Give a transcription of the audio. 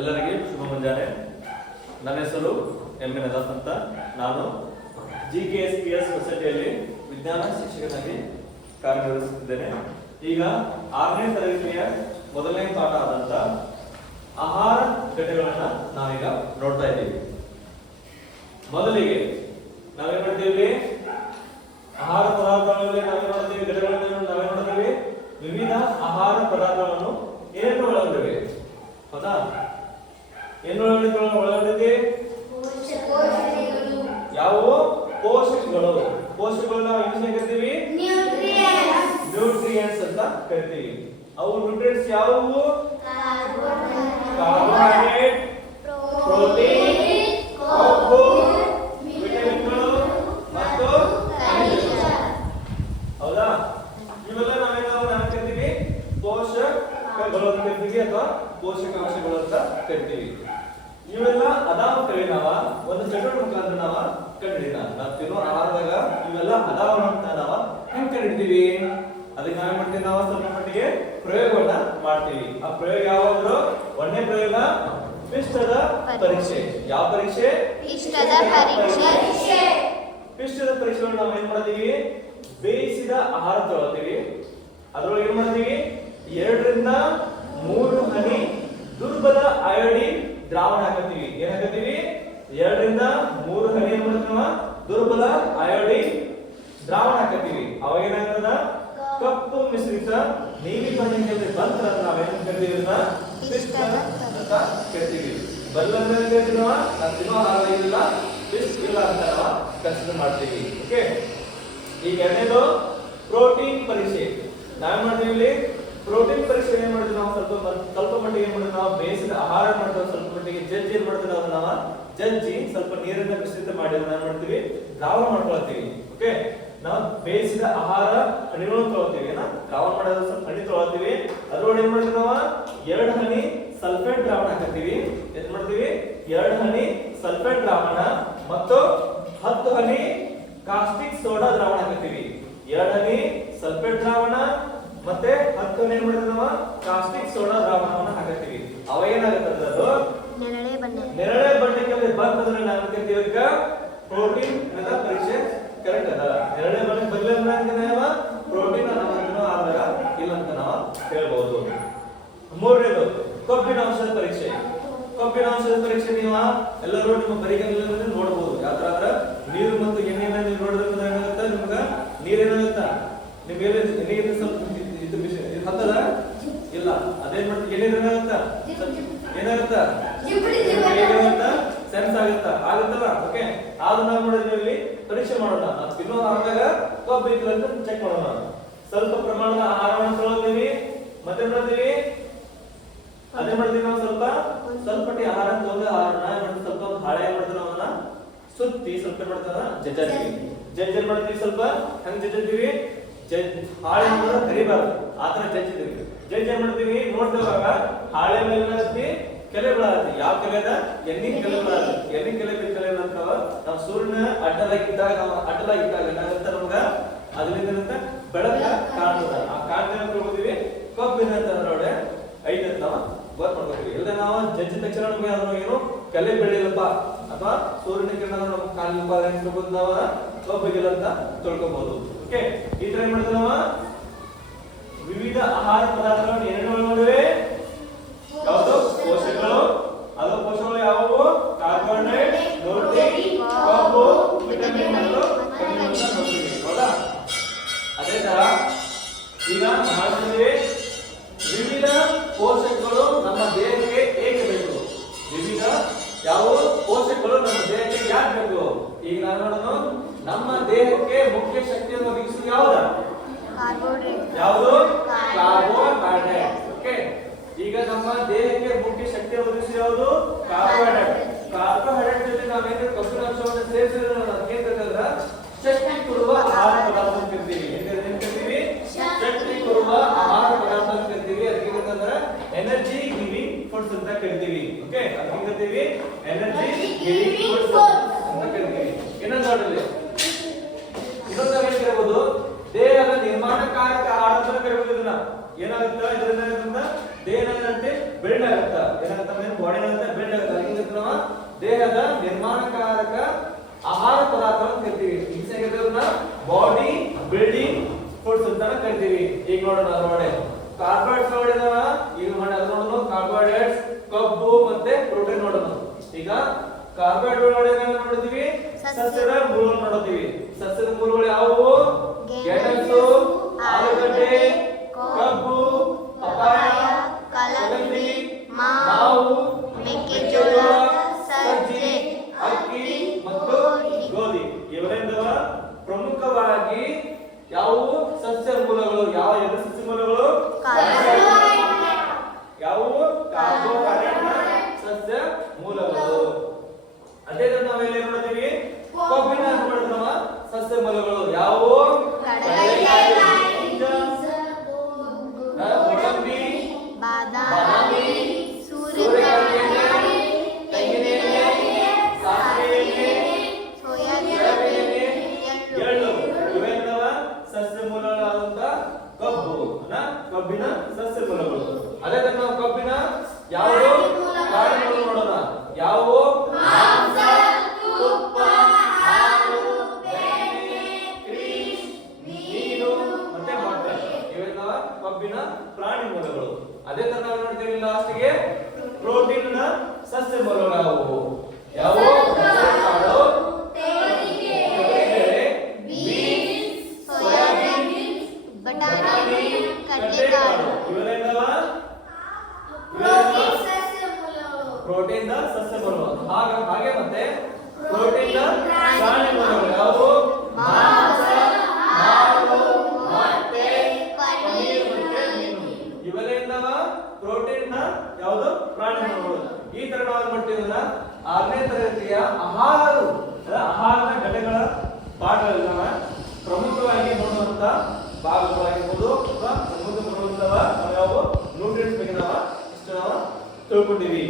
ಎಲ್ಲರಿಗೆ ಶುಭ ಮುಂಜಾನೆ. ನನ್ನ ಹೆಸರು ಎಂ ಎನ್ ಅದಾಫ್ ಅಂತ. ನಾನು GKSPS ಸೊಸೈಟಿಯಲ್ಲಿ ವಿಜ್ಞಾನ ಶಿಕ್ಷಕನಾಗಿ ಕಾರ್ಯನಿರ್ವಹಿಸುತ್ತಿದ್ದೇನೆ. ಈಗ 6ನೇ ತರಗತಿಯ ಮೊದಲನೇ ಪಾಠ ಆದಂತ ಆಹಾರ ಘಟಕಗಳನ್ನ ನಾವೀಗ ನೋಡ್ತಾ ಇದ್ದೀವಿ. ಮೊದಲಿಗೆ ನಾವೇನ್ ಮಾಡ್ತೀವಿ, ಆಹಾರ ಪದಾರ್ಥಗಳಲ್ಲಿ ನಾವೇನ್ ಮಾಡ್ತೀವಿ, ಘಟಕಗಳನ್ನು ನಾವೇನ್ ಮಾಡ್ತೀವಿ, ವಿವಿಧ ಆಹಾರ ಪದಾರ್ಥಗಳನ್ನು ಏನು ಒಳಗೊಂಡಿವೆ? ಹೌದಾ? ಏನು ಒಳಗೊಂಡಿದೆ? ಯಾವುವು? ಪೋಷಕಗಳು. ಪೋಷಕಗಳು ನಾವು ಏನು ಕರಿತೀವಿ? ನ್ಯೂಟ್ರಿಯೆಂಟ್ಸ್ ಅಂತ ಕರಿತೀವಿ. ಅವು ನ್ಯೂಟ್ರಿಯೆಂಟ್ಸ್ ಯಾವುವು? ಕಾರ್ಬೋಹೈಡ್ರೇಟ್, ಪ್ರೋಟೀನ್, ಕೊಬ್ಬು, ವಿಟಮಿನ್ಗಳು ಮತ್ತು ಖನಿಜಗಳು. ಹೌದಾ? ಇವೆಲ್ಲ ನಾವೇನು ಕರಿತೀವಿ? ಪೋಷಕಗಳು ಅಂತ ಕರಿತೀವಿ ಅಥವಾ ಪೋಷಕಾಂಶಗಳು ಅಂತ ಕರಿತೀವಿ. ಇವೆಲ್ಲ ಅದಾವ ಕಡೆ ನಾವ ಒಂದು ಚಟುವಟಿಕೆ ಮುಖಾಂತರ ನಾವ ಕಂಡಿಡಿದ ನಾವು ತಿನ್ನೋ ಆಹಾರದಾಗ ಇವೆಲ್ಲ ಅದಾವ ಅಂತ ನಾವ ಹೆಂಗ್ ಕಂಡಿಡ್ತೀವಿ? ಅದಕ್ಕೆ ನಾವೇನ್ ಮಾಡ್ತೀವಿ, ನಾವು ಸ್ವಲ್ಪ ಮಟ್ಟಿಗೆ ಪ್ರಯೋಗವನ್ನ ಮಾಡ್ತೀವಿ. ಆ ಪ್ರಯೋಗ ಯಾವಾದ್ರು ಒಂದನೇ ಪ್ರಯೋಗ ಪಿಷ್ಟದ ಪರೀಕ್ಷೆ. ಯಾವ ಪರೀಕ್ಷೆ? ಪಿಷ್ಟದ ಪರೀಕ್ಷೆ. ಪಿಷ್ಟದ ಪರೀಕ್ಷೆಯನ್ನು ನಾವು ಏನ್ ಮಾಡ್ತೀವಿ? ಬೇಯಿಸಿದ ಆಹಾರ ತಗೊಳ್ತೀವಿ. ಅದ್ರೊಳಗೆ ಏನ್ ಮಾಡ್ತೀವಿ? 2 ರಿಂದ 3 ಹನಿ ದುರ್ಬಲ ಅಯೋಡಿನ್ ದ್ರಾವಣ ಹಾಕತ್ತೀವಿ. ಏನ್ ಹಾಕತ್ತೀವಿ? 2 ರಿಂದ 3 ಹನಿ ಏನ್ ಮಾಡ್ತೀವಿ? ದುರ್ಬಲ ಅಯೋಡಿನ್ ದ್ರಾವಣ ಹಾಕತ್ತೀವಿ. ಅವಾಗ ಏನಾಗ್ತದ? ಕಪ್ಪು ಮಿಶ್ರಿತ ನೀಲಿ ಬಣ್ಣಕ್ಕೆ ಬಂತ್ರ ನಾವೇನ್ ಕರಿತೀವಿ? ಪಿಷ್ಟ ಅಂತ ಕರಿತೀವಿ. ಬಲ್ಲಂತ ಕರಿತೀವಿ. ನಾವು ತಿನ್ನೋ ಆಹಾರ ಇಲ್ಲ, ಪಿಷ್ಟ ಇಲ್ಲ ಅಂತ ನಾವು ಕನ್ಸಿಡರ್ ಮಾಡ್ತೀವಿ. ಓಕೆ, ಈಗ ಎರಡನೇದು ಪ್ರೋಟೀನ್ ಪರೀಕ್ಷೆ. ನಾವೇನ್ ಮಾಡ್ತೀವಿ ಇಲ್ಲಿ? ಪ್ರೋಟೀನ್ ಪರೀಕ್ಷೆ ಏನ್ ಮಾಡ್ತೀವಿ? ನಾವು ಸ್ವಲ್ಪ ಮಟ್ಟಿಗೆ ಏನ್ ಮಾಡ್ತೀವಿ? ನಾವು ಬೇಯಿಸಿದ ಆಹಾರ ಮಾಡ್ತೀವಿ. ಸ್ವಲ್ಪ ಮಟ್ಟಿಗೆ ಜಜ್ಜಿ ಏನ್ ಮಾಡ್ತೀವಿ? ನಾವು ಜಜ್ಜಿ ಸ್ವಲ್ಪ ನೀರನ್ನ ಮಿಶ್ರಿತ ಮಾಡಿ ಏನ್ ಮಾಡ್ತೀವಿ? ದ್ರಾವಣ ಮಾಡ್ಕೊಳ್ತೀವಿ. ಓಕೆ, ನಾವು ಬೇಯಿಸಿದ ಆಹಾರ ಹನಿಗಳನ್ನು ತಗೊಳ್ತೀವಿ. ದ್ರಾವಣ ಮಾಡೋದು ಸ್ವಲ್ಪ ಹನಿ ತಗೊಳ್ತೀವಿ. ಅದ್ರೊಳಗೆ ಏನ್ ಮಾಡ್ತೀವಿ? ನಾವು 2 ಹನಿ ಸಲ್ಫೇಟ್ ದ್ರಾವಣ ಹಾಕ್ತೀವಿ. ಏನ್ ಮಾಡ್ತೀವಿ? 2 ಹನಿ ಸಲ್ಫೇಟ್ ದ್ರಾವಣ ಮತ್ತು 10 ಹನಿ ಕಾಸ್ಟಿಕ್ ಸೋಡಾ ದ್ರಾವಣ ಹಾಕ್ತೀವಿ. 2 ಹನಿ ಸಲ್ಫೇಟ್ ದ್ರಾವಣ ಮತ್ತೆ 10 ಹನಿ ಏನ್ ಮಾಡ್ತೀವಿ? ನಾವು ಕಾಸ್ಟಿಕ್ ಸೋಡಾ ದ್ರಾವಣವನ್ನು ಹಾಕ್ತೀವಿ. ಅವ ಏನಾಗುತ್ತೆ? ಅದು ನೇರಳೆ ಬಣ್ಣಕ್ಕೆ ಬಂದ್ರೆ ನಾವು ಕರಿತೀವಿ ಈಗ ಪ್ರೋಟೀನ್ ಪರೀಕ್ಷೆ ಕರೆಕ್ಟ್ ಅದ. ನೇರಳೆ ಬಣ್ಣಕ್ಕೆ ಬಂದ್ರೆ ಪ್ರೋಟೀನ್ ನಾವು ಆಧಾರ ಇಲ್ಲ ಅಂತ ನಾವು ಹೇಳ್ಬಹುದು. ಮೂರನೇದು ಕೊಬ್ಬಿನಾಂಶದ ಪರೀಕ್ಷೆ. ಕೊಬ್ಬಿನಾಂಶದ ಪರೀಕ್ಷೆ ನೀವು ಎಲ್ಲರೂ ನಿಮ್ಮ ಪರೀಕ್ಷೆಗಳಲ್ಲಿ ನೋಡಬಹುದು. ಯಾವ ತರ ಅಂದ್ರೆ ನೀರು ಮತ್ತು ಎಣ್ಣೆನ ನೀವು ನೋಡಿದ್ರೆ ಏನಾಗುತ್ತೆ? ನಿಮ್ಗೆ ನೀರೇನಾಗುತ್ತಾ? ನಿಮ್ಗೆ ಎಣ್ಣೆಗಿಂತ ಸ್ವಲ್ಪ ಇದು ಹತ್ತದ ಇಲ್ಲ, ಅದೇನ್ ಮಾಡ್ತೀವಿ? ಎಣ್ಣೆ ಏನಾಗುತ್ತಾ? ಏನಾಗುತ್ತಾ? ಸೆನ್ಸ್ ಆಗುತ್ತಾ? ಆಗುತ್ತಲ್ಲ. ಓಕೆ, ಆದ್ರೂ ನಾವು ನೋಡಿದ್ರೆ ಇಲ್ಲಿ ಪರೀಕ್ಷೆ ಮಾಡೋಣ. ನಾವು ತಿನ್ನೋ ಆಹಾರದಾಗ ಕೊಬ್ಬು ಇತ್ತು ಅಂತ ಚೆಕ್ ಮಾಡೋಣ. ಸ್ವಲ್ಪ ಪ್ರಮಾಣದ ಆಹಾರವನ್ನು ತಗೊಳ್ತೀವಿ. ಮತ್ತೆ ಮಾಡ್ತೀವಿ ಅದೇ ಮಾಡ್ತೀವಿ ನಾವು ಸ್ವಲ್ಪಟಿ ಆಹಾರ ತಗೊಂಡು ಆಹಾರನ ಸ್ವಲ್ಪ ಹಾಳೆ ಮಾಡ್ತೀವಿ. ಅವನ್ನ ಸುತ್ತಿ ಸ್ವಲ್ಪ ಮಾಡ್ತಾರ ಜಜ್ಜೀವಿ. ಜಜ್ಜರ್ ಮಾಡ್ತೀವಿ. ಸ್ವಲ್ಪ ಹಂಗ್ ಜಜ್ಜೀವಿ. ಹಾಳೆ ಕರಿಬಾರ್ದು, ಆತರ ಜಜ್ಜಿದೀವಿ. ಜಜ್ಜ ಮಾಡ್ತೀವಿ. ನೋಡ್ತಿರುವಾಗ ಹಾಳೆ ಮೇಲೆ ಕೆಲೆ ಬೀಳಾತಿ. ಯಾವ ಕೆಲೆ ಅದ? ಎಣ್ಣೆ ಕೆಲೆ ಬೀಳಾತಿ. ಎಣ್ಣೆ ಕೆಲೆ ಏನಂತಾವ? ನಾವು ಸೂರ್ಯನ ಅಡ್ಡಲಾಗಿದ್ದಾಗ ಏನಾಗುತ್ತೆ? ನಮ್ಗ ಅದರಿಂದ ಬೆಳಕ ಕಾಣ್ತದ. ಆ ಕಾಣ್ತ ತಗೋತೀವಿ. ಕಬ್ಬಿನ ಅಂತಂದ್ರೆ 5 ಅಂತ ನಾವು ಗೊತ್ತ ಮಾಡ್ಕೋತೀವಿ. ಇಲ್ಲ ನಾವು ಜಜ್ಜಿದ ತಕ್ಷಣ ನಮ್ಗೆ ಅದ್ರ ಏನು ಕೆಲೆ ಬೆಳಿಲ್ಲಪ್ಪ ಅಥವಾ ಸೂರ್ಯನ ಕಿರಣ ನಮ್ಗೆ ಕಾಲಿಲ್ಲಪ್ಪ ಅಂತ ನಾವು ಕಬ್ಬಿಗಿಲ್ಲ ಅಂತ ತಿಳ್ಕೊಬಹುದು. ಓಕೆ, ಈ ತರ ಏನ್ ಮಾಡ್ತೀವಿ? ನಾವು ವಿವಿಧ ಆಹಾರ ಪದಾರ್ಥಗಳನ್ನು ಏನೇನು ಒಳಗೊಂಡಿವೆ? ಯಾವುದು? ಪೋಷಕಗಳು. ಅದು ಪೋಷಕಗಳು ಯಾವುವು? ಕಾರ್ಬೋಹೈಡ್ರೇಟ್, ಪ್ರೋಟೀನ್, ಕೊಬ್ಬು, ವಿಟಮಿನ್ ಮತ್ತು ಖನಿಜಗಳನ್ನು ನೋಡ್ತೀವಿ. ಹೌದಾ? ಅದೇ ತರ ಈಗ ಮಾಡ್ತೀವಿ ವಿವಿಧ ಪೋಷಕಗಳು ನಮ್ಮ ದೇಹಕ್ಕೆ ಏಕೆ ಬೇಕು? ವಿವಿಧ ಯಾವ ಪೋಷಕಗಳು ನಮ್ಮ ದೇಹಕ್ಕೆ ಯಾಕೆ ಬೇಕು? ಈಗ ನಾನು ನೋಡೋಣ. ನಮ್ಮ ದೇಹಕ್ಕೆ ಮುಖ್ಯ ಶಕ್ತಿಯನ್ನು ಒದಗಿಸುವುದು ಯಾವುದು? ಯಾವುದು? ಕಾರ್ಬೋಹೈಡ್ರೇಟ್. ಓಕೆ, ಈಗ ನಮ್ಮ ದೇಹಕ್ಕೆ ಮುಖ್ಯ ಶಕ್ತಿ ಒದಗಿಸುವುದು ಯಾವುದು? ಕಾರ್ಬೋಹೈಡ್ರೇಟ್. ಕಾರ್ಬೋಹೈಡ್ರೇಟ್ ಜೊತೆ ನಾವೇನು ಕಬ್ಬಿನಾಂಶವನ್ನು ಸೇರಿಸಿದ್ರೆ ಶಕ್ತಿ ಕೊಡುವ ಆಹಾರ ಪದಾರ್ಥ ಅಂತ ಕರಿತೀವಿ. ಶಕ್ತಿ ಕೊಡುವ ಆಹಾರ ಪದಾರ್ಥ ಅಂತ ಕರಿತೀವಿ. ಅದಕ್ಕೆ ಏನಂತಂದ್ರೆ ಎನರ್ಜಿ ಗಿವಿಂಗ್ ಫುಡ್ಸ್ ಅಂತ ಕರಿತೀವಿ. ಓಕೆ, ಅದಕ್ಕೆ ಕರಿತೀವಿ ಎನರ್ಜಿ ಗಿವಿಂಗ್ ಫುಡ್ಸ್ ಅಂತ ಕರಿತೀವಿ. ಇನ್ನೊಂದು ನೋಡ್ರಿ, ಇನ್ನೊಂದು ಏನ್ ಕರಿಬಹುದು? ದೇಹದ ನಿರ್ಮಾಣಕಾರಕ ಆಹಾರ ಅಂತ ಕರಿಬಹುದು. ಇದನ್ನ ಏನಾಗುತ್ತೆ? ಇದರಿಂದ ದೇಹ ಏನಾಗುತ್ತೆ? ಬಿಲ್ಡ್ ಆಗುತ್ತಾ? ಏನಾಗುತ್ತೆ? ಬಾಡಿ ಈಗ ನೋಡೋಣ ಅದರೊಳಗಡೆ ಕಾರ್ಬೋಹೈಡ್ರೇಟ್ಸ್ ನೋಡಿದಾವ. ಈಗ ಮಾಡಿ ಅದು ನೋಡೋಣ ಕಾರ್ಬೋಹೈಡ್ರೇಟ್ಸ್, ಕಬ್ಬು ಮತ್ತೆ ಪ್ರೋಟೀನ್ ನೋಡೋಣ. ಈಗ ಕಾರ್ಬೋಹೈಡ್ರೇಟ್ ಒಳಗಡೆ ಏನೇನು ನೋಡ್ತೀವಿ? ಸಸ್ಯದ ಮೂಲಗಳು ನೋಡ್ತೀವಿ. ಸಸ್ಯದ ಮೂಲಗಳು ಯಾವುವು? ಗೆಣಸು, ಆಲೂಗಡ್ಡೆ, ಕಬ್ಬು, ಪಪಾಯ, ಕಲ್ಲಂಗಡಿ, ಮಾವು, ಮೆಕ್ಕೆಜೋಳ, ಸಜ್ಜೆ, ಅಕ್ಕಿ ಮತ್ತು ಗೋಧಿ. ಇವರೆಂದವ ಪ್ರಮುಖವಾಗಿ ಯಾವುವು ಸಸ್ಯ ಮೂಲಗಳು. ಯಾವ ಎರಡು ಸಸ್ಯ ಮೂಲಗಳು? ಯಾವುವು? ಕಾರ್ಬೋಹೈಡ್ರೇಟ್ ಸಸ್ಯ ಮೂಲಗಳು. ಅದೇ ತರ ನಾವೆಲ್ಲ ಏನ್ ನೋಡ್ತೀವಿ? ಕೊಬ್ಬಿನ ನೋಡಿದ್ರವ ಸಸ್ಯ ಮೂಲಗಳು ಯಾವುವು? ಗೋಡಂಬಿ, ಬಾದಾಮಿ, ಸೂರ್ಯಕಾಂತಿ, ತೆಂಗಿನ ಎಣ್ಣೆ, ಸಾಸಿವೆ ಎಣ್ಣೆ, ಸೋಯಾಬೀನ್ ಎಣ್ಣೆ, ಎಳ್ಳು ಇವೆಲ್ಲವ ಸಸ್ಯ ಮೂಲಗಳಾದಂತ ಕಬ್ಬಿನ ಸಸ್ಯ ಮೂಲಗಳು. ಅದೇ ತರ ನಾವು ಕಬ್ಬಿನ ಯಾವುವು ಪ್ರಾಣಿಗಳು ನೋಡೋಣ. ಯಾವುವು? ಮಾಂಸ, ತುಪ್ಪ, ಹಾಲು, ಬೆಣ್ಣೆ, ಕ್ರೀಮ್, ನೀರು ಮತ್ತೆ ಮೊಟ್ಟೆ. ಇವೆಲ್ಲವ ಕಬ್ಬಿನ ಪ್ರಾಣಿ ಮೂಲಗಳು. ಅದೇ ತರ ನಾವು ನೋಡ್ತೀವಿ ಲಾಸ್ಟ್ಗೆ ಪ್ರೋಟೀನ್ ನ ಸಸ್ಯ ಮೂಲಗಳು ಯಾವುವು? ಯಾವುವು? ಕಾಳು, ಬಟಾಣಿ, ಕಡಲೆಕಾಳು ಇವೆಲ್ಲವ ಪ್ರೋಟೀನ್ ನ ಸಸ್ಯ ಮೂಲಗಳು. ಹಾಗೆ ಮತ್ತೆ ಪ್ರೋಟೀನ್ ನ ಪ್ರಾಣಿ ಮೂಲಗಳು ಯಾವುವು? ಮಾಂಸ, ಹಾಲು, ಮೊಟ್ಟೆ, ಪನ್ನೀರ್ ಮತ್ತೆ ಮೀನು. ಇವೆಲ್ಲವ ಪ್ರೋಟೀನ್ ನ ಯಾವುದು? ಪ್ರಾಣಿ ಮೂಲಗಳು. ಈ ತರ ನಾವು ಮಾಡ್ತೀವಲ್ಲ 6ನೇ ತರಗತಿಯ ಆಹಾರದ ಘಟಕಗಳ ಪಾಠಗಳನ್ನ ಪ್ರಮುಖವಾಗಿ ನೋಡುವಂತ ಭಾಗಗಳಾಗಿರ್ಬೋದು ಅಥವಾ ಮುಂದೆ ಬರುವಂತವ ನಾವು ನ್ಯೂಟ್ರಿಯೆಂಟ್ಸ್ ಬಗ್ಗೆ ನಾವು ಇಷ್ಟು ನಾವು ತಿಳ್ಕೊಂಡಿವಿ.